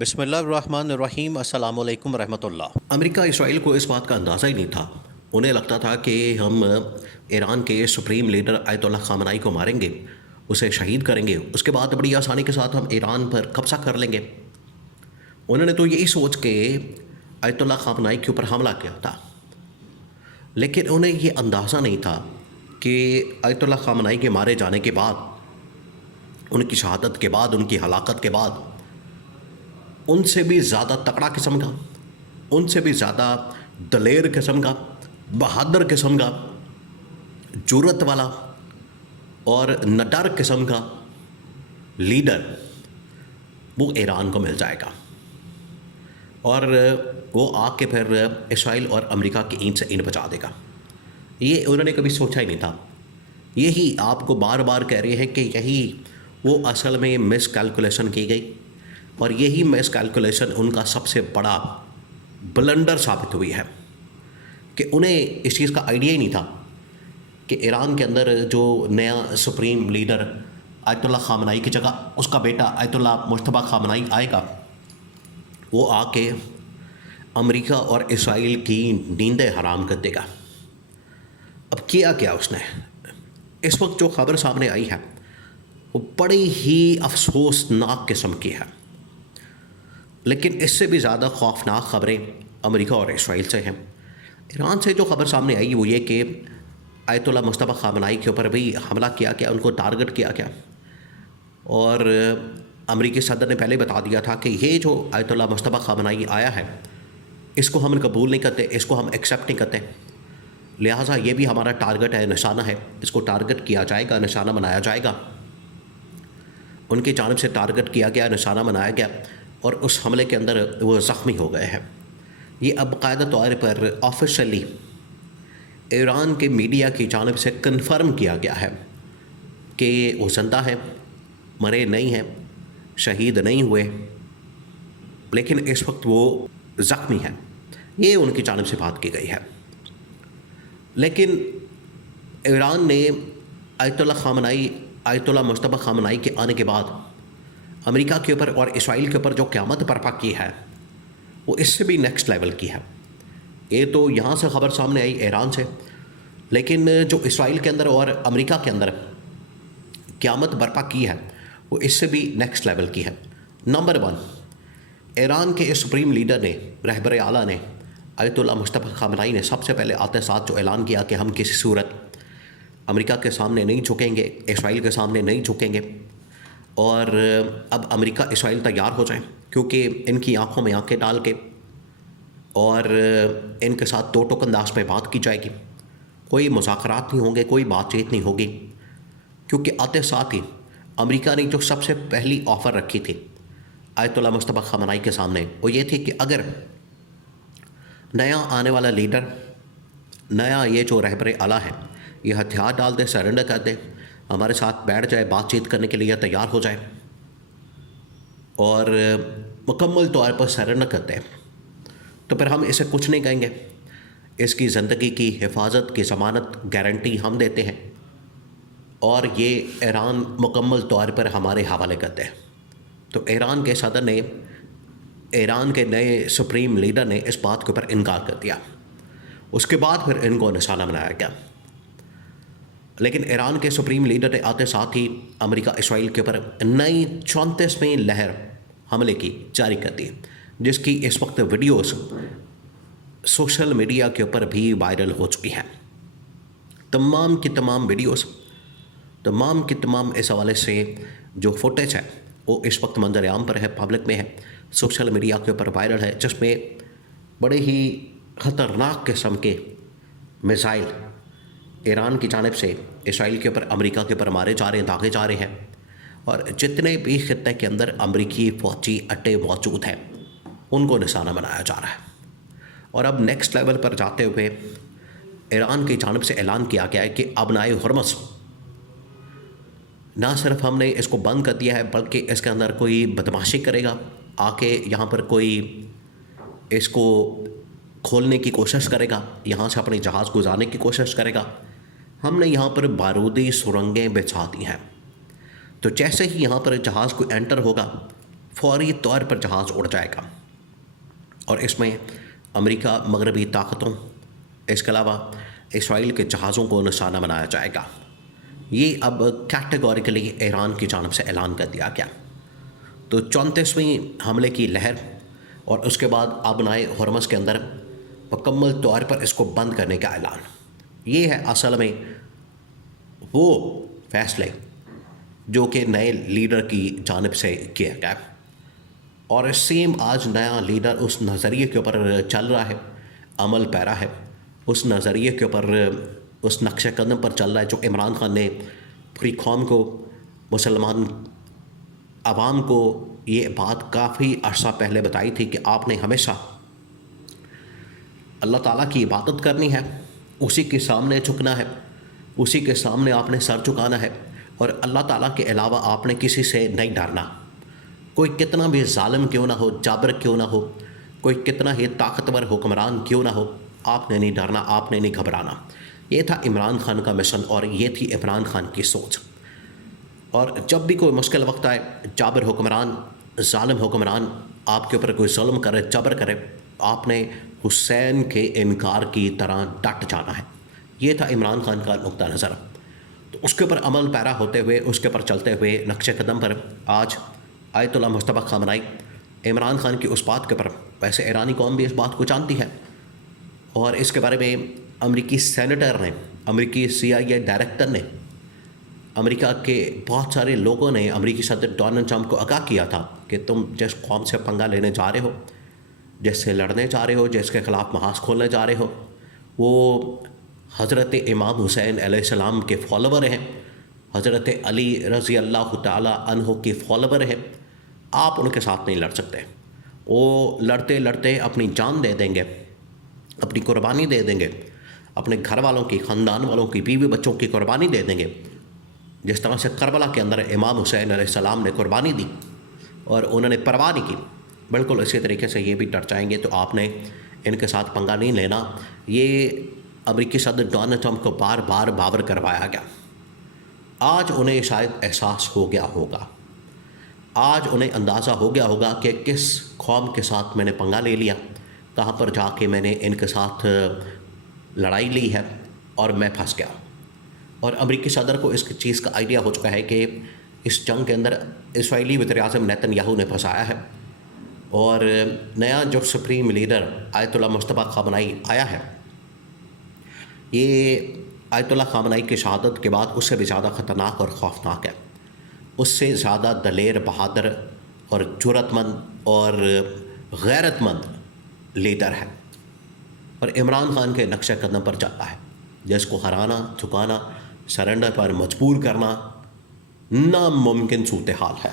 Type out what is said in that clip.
بسم اللہ الرحمن الرحیم، السلام علیکم ورحمۃ اللہ۔ امریکہ اسرائیل کو اس بات کا اندازہ ہی نہیں تھا۔ انہیں لگتا تھا کہ ہم ایران کے سپریم لیڈر آیت اللہ خامنائی کو ماریں گے، اسے شہید کریں گے، اس کے بعد بڑی آسانی کے ساتھ ہم ایران پر قبضہ کر لیں گے۔ انہوں نے تو یہی سوچ کے آیت اللہ خامنائی کے اوپر حملہ کیا تھا، لیکن انہیں یہ اندازہ نہیں تھا کہ آیت اللہ خامنائی کے مارے جانے کے بعد، ان کی شہادت کے بعد، ان کی ہلاکت کے بعد، ان سے بھی زیادہ تکڑا قسم کا، ان سے بھی زیادہ دلیر قسم کا، بہادر قسم کا، جرأت والا اور نڈر قسم کا لیڈر وہ ایران کو مل جائے گا، اور وہ آ کے پھر اسرائیل اور امریکہ کی اینٹ سے اینٹ بچا دے گا۔ یہ انہوں نے کبھی سوچا ہی نہیں تھا۔ یہی آپ کو بار بار کہہ رہے ہیں کہ یہی وہ اصل میں مس کیلکولیشن کی گئی، اور یہی مس کیلکولیشن ان کا سب سے بڑا بلنڈر ثابت ہوئی ہے کہ انہیں اس چیز کا آئیڈیا ہی نہیں تھا کہ ایران کے اندر جو نیا سپریم لیڈر آیت اللہ خامنائی کی جگہ اس کا بیٹا آیت اللہ مجتبیٰ خامنائی آئے گا، وہ آ کے امریکہ اور اسرائیل کی نیندیں حرام کر دے گا۔ اب کیا اس نے؟ اس وقت جو خبر سامنے آئی ہے وہ بڑی ہی افسوسناک قسم کی ہے، لیکن اس سے بھی زیادہ خوفناک خبریں امریکہ اور اسرائیل سے ہیں۔ ایران سے جو خبر سامنے آئی وہ یہ کہ آیت اللہ مجتبیٰ خامنائی کے اوپر بھی حملہ کیا گیا، ان کو ٹارگٹ کیا گیا، اور امریکی صدر نے پہلے بتا دیا تھا کہ یہ جو آیت اللہ مجتبیٰ خامنائی آیا ہے اس کو ہم قبول نہیں کرتے، اس کو ہم ایکسیپٹ نہیں کرتے، لہٰذا یہ بھی ہمارا ٹارگٹ ہے، نشانہ ہے، اس کو ٹارگٹ کیا جائے گا، نشانہ بنایا جائے گا۔ ان کی جانب سے ٹارگٹ کیا گیا، نشانہ بنایا گیا، اور اس حملے کے اندر وہ زخمی ہو گئے ہیں۔ یہ اب باقاعدہ طور پر آفیشلی ایران کے میڈیا کی جانب سے کنفرم کیا گیا ہے کہ وہ زندہ ہے، مرے نہیں ہیں، شہید نہیں ہوئے، لیکن اس وقت وہ زخمی ہیں۔ یہ ان کی جانب سے بات کی گئی ہے، لیکن ایران نے آیت اللہ خامنائی، آیت اللہ مجتبیٰ خامنائی کے آنے کے بعد امریکہ کے اوپر اور اسرائیل کے اوپر جو قیامت برپا کی ہے وہ اس سے بھی نیکسٹ لیول کی ہے۔ یہ تو یہاں سے خبر سامنے آئی ایران سے، لیکن جو اسرائیل کے اندر اور امریکہ کے اندر قیامت برپا کی ہے وہ اس سے بھی نیکسٹ لیول کی ہے۔ نمبر 1، ایران کے سپریم لیڈر نے، رہبر اعلیٰ نے، آیت اللہ مجتبیٰ خامنائی نے سب سے پہلے آتے ساتھ جو اعلان کیا کہ ہم کسی صورت امریکہ کے سامنے نہیں جھکیں گے، اسرائیل کے سامنے نہیں جھکیں گے، اور اب امریکہ اسرائیل تیار ہو جائیں، کیونکہ ان کی آنکھوں میں آنکھیں ڈال کے اور ان کے ساتھ دو ٹوک انداز پہ بات کی جائے گی، کوئی مذاکرات نہیں ہوں گے، کوئی بات چیت نہیں ہوگی، کیونکہ آتے ساتھ ہی امریکہ نے جو سب سے پہلی آفر رکھی تھی آیت اللہ مجتبیٰ خامنائی کے سامنے وہ یہ تھی کہ اگر نیا آنے والا لیڈر، نیا یہ جو رہبر اعلیٰ ہے، یہ ہتھیار ڈال دے، سرنڈر کر دے، ہمارے ساتھ بیٹھ جائے، بات چیت کرنے کے لیے تیار ہو جائے اور مکمل طور پر سرنڈر کرتے ہیں، تو پھر ہم اسے کچھ نہیں کہیں گے، اس کی زندگی کی حفاظت کی ضمانت گارنٹی ہم دیتے ہیں، اور یہ ایران مکمل طور پر ہمارے حوالے کرتے ہیں۔ تو ایران کے صدر نے، ایران کے نئے سپریم لیڈر نے اس بات کے اوپر انکار کر دیا۔ اس کے بعد پھر ان کو نشانہ بنایا گیا، لیکن ایران کے سپریم لیڈر نے آتے ساتھ ہی امریکہ اسرائیل کے اوپر نئی 34ویں لہر حملے کی جاری کر دی، جس کی اس وقت ویڈیوز سوشل میڈیا کے اوپر بھی وائرل ہو چکی ہیں۔ تمام کی تمام ویڈیوز، تمام کی تمام اس حوالے سے جو فوٹیج ہے وہ اس وقت منظر عام پر ہے، پبلک میں ہے، سوشل میڈیا کے اوپر وائرل ہے، جس میں بڑے ہی خطرناک قسم کے میزائل ایران کی جانب سے اسرائیل کے اوپر، امریکہ کے اوپر مارے جا رہے ہیں، داغے جا رہے ہیں، اور جتنے بھی خطے کے اندر امریکی فوجی اڈے موجود ہیں ان کو نشانہ بنایا جا رہا ہے۔ اور اب نیکسٹ لیول پر جاتے ہوئے ایران کی جانب سے اعلان کیا گیا ہے کہ ابنائے ہرمز، نہ صرف ہم نے اس کو بند کر دیا ہے بلکہ اس کے اندر کوئی بدماشی کرے گا، آ کے یہاں پر کوئی اس کو کھولنے کی کوشش کرے گا، یہاں سے اپنے جہاز گزارنے کی کوشش کرے گا، ہم نے یہاں پر بارودی سرنگیں بچھا دی ہیں، تو جیسے ہی یہاں پر جہاز کو انٹر ہوگا فوری طور پر جہاز اڑ جائے گا، اور اس میں امریکہ، مغربی طاقتوں، اس کے علاوہ اسرائیل کے جہازوں کو نشانہ بنایا جائے گا۔ یہ اب کیٹیگوریکلی ایران کی جانب سے اعلان کر دیا گیا۔ تو 34ویں حملے کی لہر، اور اس کے بعد آبنائے ہرمز کے اندر مکمل طور پر اس کو بند کرنے کا اعلان۔ یہ ہے اصل میں وہ فیصلے جو کہ نئے لیڈر کی جانب سے کیا گیا، اور سیم آج نیا لیڈر اس نظریے کے اوپر چل رہا ہے، عمل پیرا ہے، اس نظریے کے اوپر، اس نقش قدم پر چل رہا ہے جو عمران خان نے پوری قوم کو، مسلمان عوام کو یہ بات کافی عرصہ پہلے بتائی تھی کہ آپ نے ہمیشہ اللہ تعالیٰ کی عبادت کرنی ہے، اسی کے سامنے جھکنا ہے، اسی کے سامنے آپ نے سر جھکانا ہے، اور اللہ تعالیٰ کے علاوہ آپ نے کسی سے نہیں ڈرنا۔ کوئی کتنا بھی ظالم کیوں نہ ہو، جابر کیوں نہ ہو، کوئی کتنا ہی طاقتور حکمران کیوں نہ ہو، آپ نے نہیں ڈرنا، آپ نے نہیں گھبرانا۔ یہ تھا عمران خان کا مشن، اور یہ تھی عمران خان کی سوچ۔ اور جب بھی کوئی مشکل وقت آئے، جابر حکمران، ظالم حکمران آپ کے اوپر کوئی ظلم کرے، جبر کرے، آپ نے حسین کے انکار کی طرح ڈٹ جانا ہے۔ یہ تھا عمران خان کا نقطہ نظر۔ تو اس کے اوپر عمل پیرا ہوتے ہوئے، اس کے اوپر چلتے ہوئے، نقش قدم پر آج آیت اللہ مجتبی خامنائی عمران خان کی اس بات کے اوپر، ویسے ایرانی قوم بھی اس بات کو جانتی ہے، اور اس کے بارے میں امریکی سینیٹر نے، امریکی CIA ڈائریکٹر نے، امریکہ کے بہت سارے لوگوں نے امریکی صدر ڈونلڈ ٹرمپ کو آگاہ کیا تھا کہ تم جس قوم سے پنگا لینے جا رہے ہو، جس سے لڑنے جا رہے ہو، جس کے خلاف محاذ کھولنے جا رہے ہو، وہ حضرت امام حسین علیہ السلام کے فالوور ہیں، حضرت علی رضی اللہ تعالی عنہ کے فالوور ہیں۔ آپ ان کے ساتھ نہیں لڑ سکتے۔ وہ لڑتے لڑتے اپنی جان دے دیں گے، اپنی قربانی دے دیں گے، اپنے گھر والوں کی، خاندان والوں کی، بیوی بچوں کی قربانی دے دیں گے، جس طرح سے کربلا کے اندر امام حسین علیہ السلام نے قربانی دی اور انہوں نے پرواہ نہیں کی، بالکل اسی طریقے سے یہ بھی ڈٹ جائیں گے۔ تو آپ نے ان کے ساتھ پنگا نہیں لینا۔ یہ امریکی صدر ڈونلڈ ٹرمپ کو بار بار باور کروایا گیا۔ آج انہیں شاید احساس ہو گیا ہوگا، آج انہیں اندازہ ہو گیا ہوگا کہ کس قوم کے ساتھ میں نے پنگا لے لیا، کہاں پر جا کے میں نے ان کے ساتھ لڑائی لی ہے، اور میں پھنس گیا۔ اور امریکی صدر کو اس چیز کا آئیڈیا ہو چکا ہے کہ اس جنگ کے اندر اسرائیلی وزیر اعظم نیتن یاہو نے پھنسایا ہے، اور نیا جو سپریم لیڈر آیت اللہ مجتبی خامنائی آیا ہے، یہ آیت اللہ خامنائی کی شہادت کے بعد اس سے بھی زیادہ خطرناک اور خوفناک ہے، اس سے زیادہ دلیر، بہادر اور جرأت مند اور غیرت مند لیڈر ہے، اور عمران خان کے نقش قدم پر چلتا ہے، جس کو ہرانا، جھکانا، سرنڈر پر مجبور کرنا ناممکن صورتحال ہے۔